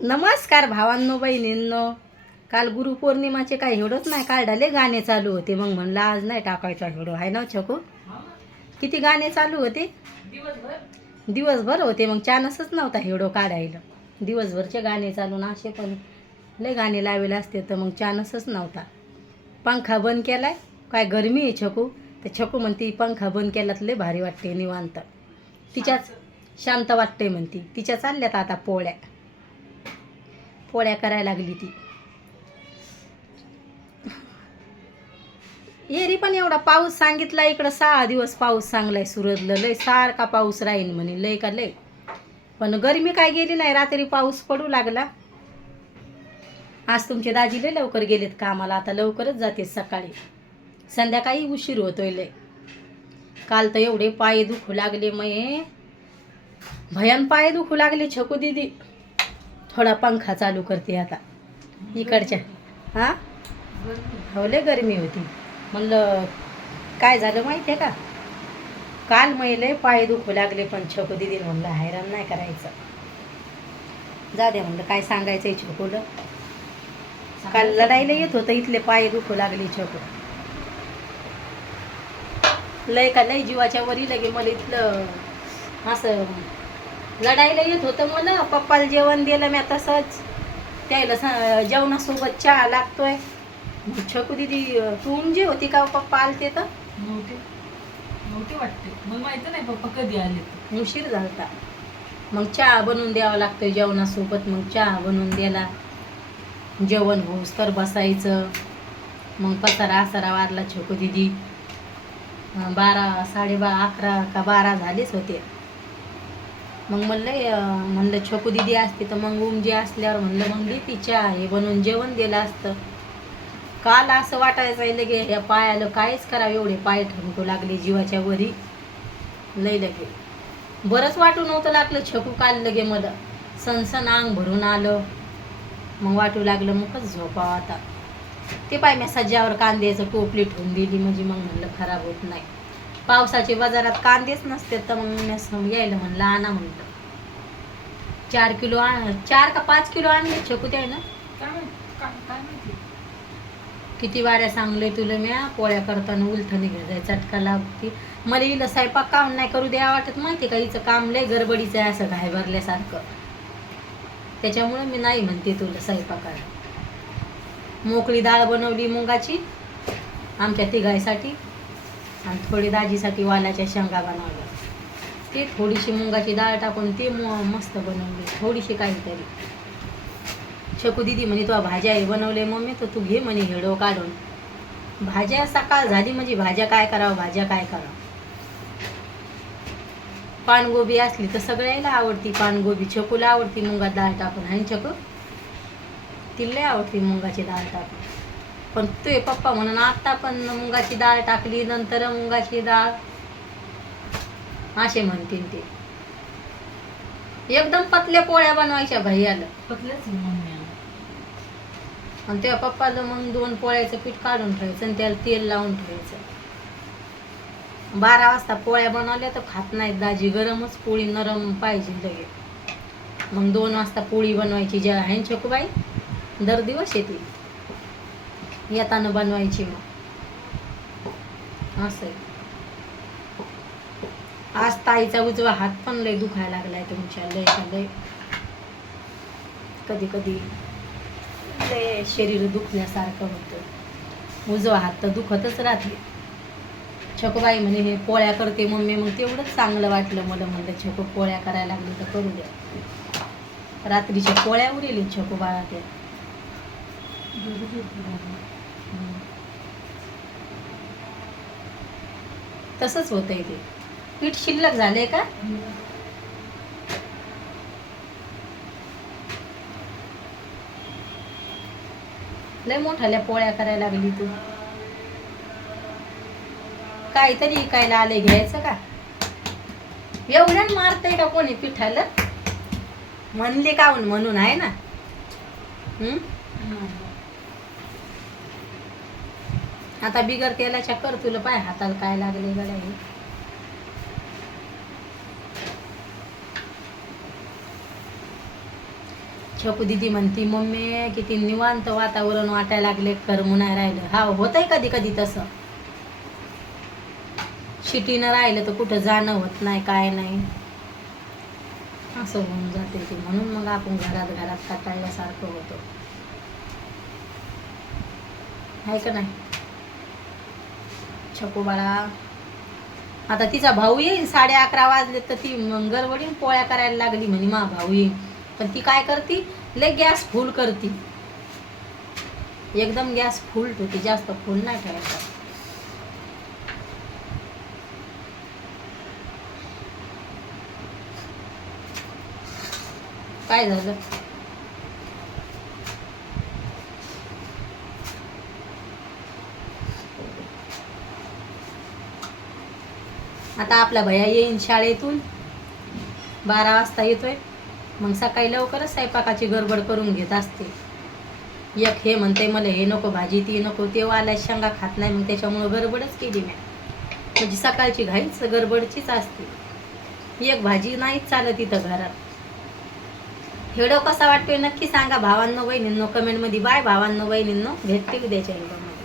नमस्कार भावांनो बहिणींनो. काल गुरुपौर्णिमाचे काय व्हिडिओच नाही काढले, गाणे चालू होते. मग म्हणलं आज नाही टाकायचा व्हिडिओ, आहे ना छकू? किती गाणे चालू होते दिवसभर होते. मग चान्सच नव्हता व्हिडिओ काढायला. दिवसभरचे गाणे चालून असे पण लय गाणे लावले असते तर मग चान्सच नव्हता. पंखा बंद केलाय, काय गरमी आहे छकू. तर छकू म्हणती पंखा बंद केलात लय भारी वाटते, निवांत तिच्याच शांत वाटते म्हणती. तिच्या चालल्यात आता पोळ्या करायला लागली ती. एरी पण एवढा पाऊस सांगितला इकडं, 6 दिवस पाऊस चांगलाय सुरतला. लय सारखा पाऊस राहीन म्हणे, लय का लय. पण गरमी काय गेली नाही, रात्री पाऊस पडू लागला. आज तुमचे दाजी लय लवकर गेलेत कामाला, आता लवकरच जाते सकाळी. संध्याकाळी उशीर होतोय लय. काल तर एवढे पाय दुखू लागले, मये भयान पाय दुखू लागले छकू दीदी. थोडा पंखा चालू करते आता इकडच्या. हा हो, लय गरमी होती. म्हणलं काय झालं माहिती आहे का, काल लय पाय दुखू लागले. पण छकू दीदी म्हणलं हैराण नाही करायचं, जा दे म्हणलं, काय सांगायचंय छकूला. काल लढायला येत होतं, इथले पाय दुखू लागले छकू. लय का लय जीवाच्या वरी लगे मला इथलं असं लढायला येत होतं. मला पप्पाला जेवण दिलं मी तसंच, त्याला जेवणासोबत चहा लागतोय. छकू दीदी तू उंजी होती का पप्पा आलते तर? नव्हते वाटते, मला माहिती नाही पप्पा कधी आले. उशीर झालता. मग चहा बनवून द्यावा लागतोय जेवणासोबत. मग चहा बनवून दिला, जेवण होऊस तर बसायचं. मग पसारा आसारा वारला छकू दीदी. 12 11:30 11 का 12 झालेच होते. मग म्हणलं छकू दीदी असते तर मग उमजी असल्यावर म्हणलं मग ती चहा हे बनवून जेवण दिलं असतं. काल असं वाटायचं लगे या पायाला कायच करावं, एवढे पाय ठणकू लागले जीवाच्या वरी लय लगे. बरंच वाटू नव्हतं लागलं छकू काल लगे. मला सनसन अंग भरून आलं. मग वाटू लागलं मगच झोपावं आता. ते पाय मी सज्जावर कांद्याचं टोपली ठेवून दिली, म्हणजे मग म्हणलं खराब होत नाही. पावसाचे बाजारात कांदेच नसते तर मग यायला म्हणलं आणा म्हणलं. 4 किलो 4 का 5 किलो आणले छकू ते ना. काय माहिती किती वाऱ्या सांगले तुला म्या, पोळ्या करताना उलथाने घ्यायचा चटका लागते. मला हिला स्वयंपाक काम नाही करू द्या वाटत, माहिती का. हिचं काम लय गडबडीचं आहे, असं घाय भरल्यासारखं. त्याच्यामुळे मी नाही म्हणते तुला स्वयंपाकाला. मोकळी डाळ बनवली मुंगाची आमच्या तिघायसाठी, आणि थोडी दाजीसाठी वालाच्या शेंगा बनवल्या. ते थोडीशी मुंगाची डाळ टाकून ते मस्त बनवली, थोडीशी काहीतरी. छकू दीदी म्हणे तुला भाज्या हे बनवले मम्मी, तर तू घे म्हणे हेडो काढून. भाज्या सकाळ झाली म्हणजे भाज्या काय करावं. पानगोबी असली तर सगळ्याला आवडती पानगोबी. छकूला आवडती मुंगात डाळ टाकून, आणि छकू तिला आवडती मुंगाची डाळ टाकून. पण ते पप्पा म्हणून आता पण मुंगाची डाळ टाकली, नंतर मुंगाची डाळ असे म्हणतील ते. एकदम पतल्या पोळ्या बनवायच्या भैयाला. पतलेच मम्मी. आणि त्या पप्पाला मग 2 पोळ्याचं पीठ काढून ठेवायचं आणि त्याला तेल लावून ठेवायचं. 12 वाजता पोळ्या बनवल्या तर खात नाहीत दाजी, गरमच पोळी नरम पाहिजे लगे. मग 2 वाजता पोळी बनवायची, ज्या आहे छकूबाई दर दिवस येते येताना बनवायची. मग असं आज ताईचा उजवा हात पण लय दुखायला लागलाय तुमच्या, लय कधी कधी लय शरीर दुखल्यासारखं होतं. उजवा हात तर दुखतच राहते. छकूबाई म्हणे हे पोळ्या करते मम्मी, मग तेवढंच चांगलं वाटलं मला. म्हणलं छकू पोळ्या करायला लागली तर करू द्या. रात्रीच्या पोळ्या उरेली छकू बाळा त्या. तसंच होतंय ते. पीठ शिल्लक झालंय का? लय मोठ्याल्या पोळ्या करायला लागली तू. काहीतरी इकायला आले घ्यायचं का? एवढ्यान मारतय का कोणी पिठाला? म्हणले काऊन म्हणून आहे ना. आता बिगर तेलाच्या कर, तुला पाय हाताला काय लागले गड्या. छकू दिदी म्हणती मम्मी किती निवांत वातावरण वाटायला लागले, करमून नाही राहिलं. हा होतंय कधी कधी तसं. शिटीनं राहिलं तर कुठं जाणं होत नाही, काय नाही, असं होऊन जाते ते. म्हणून मग आपण घरात कटाळल्यासारखं होतं, आहे का नाही छकू बाळा? आता तिचा भाऊ येईल, 11:30 वाजले तर ती गडबडीने पोळ्या करायला लागली म्हणे मा भाऊ येईल. पण ती काय करती, लय गॅस फुल करती, एकदम गॅस फुल ठेवते, जास्त फुल नाही ठेवायचा. काय झालं? आता आपला भैया येईन शाळेतून, 12 वाजता येतोय. मग सकाळी लवकरच स्वयंपाकाची गडबड करून घेत असते. एक हे म्हणते मला हे नको भाजी, ती नको, ते वाल्या शेंगा खात नाही, मग त्याच्यामुळं गडबडच केली मी. म्हणजे सकाळची घाईच गडबडचीच असते, एक भाजी नाहीच चालत इथं घरात. व्हिडिओ कसा वाटतोय नक्की सांगा भावांनो बहिणींनो कमेंटमध्ये. बाय भावांनो बहिणींनो, भेटते उद्याच्या व्हिडिओमध्ये.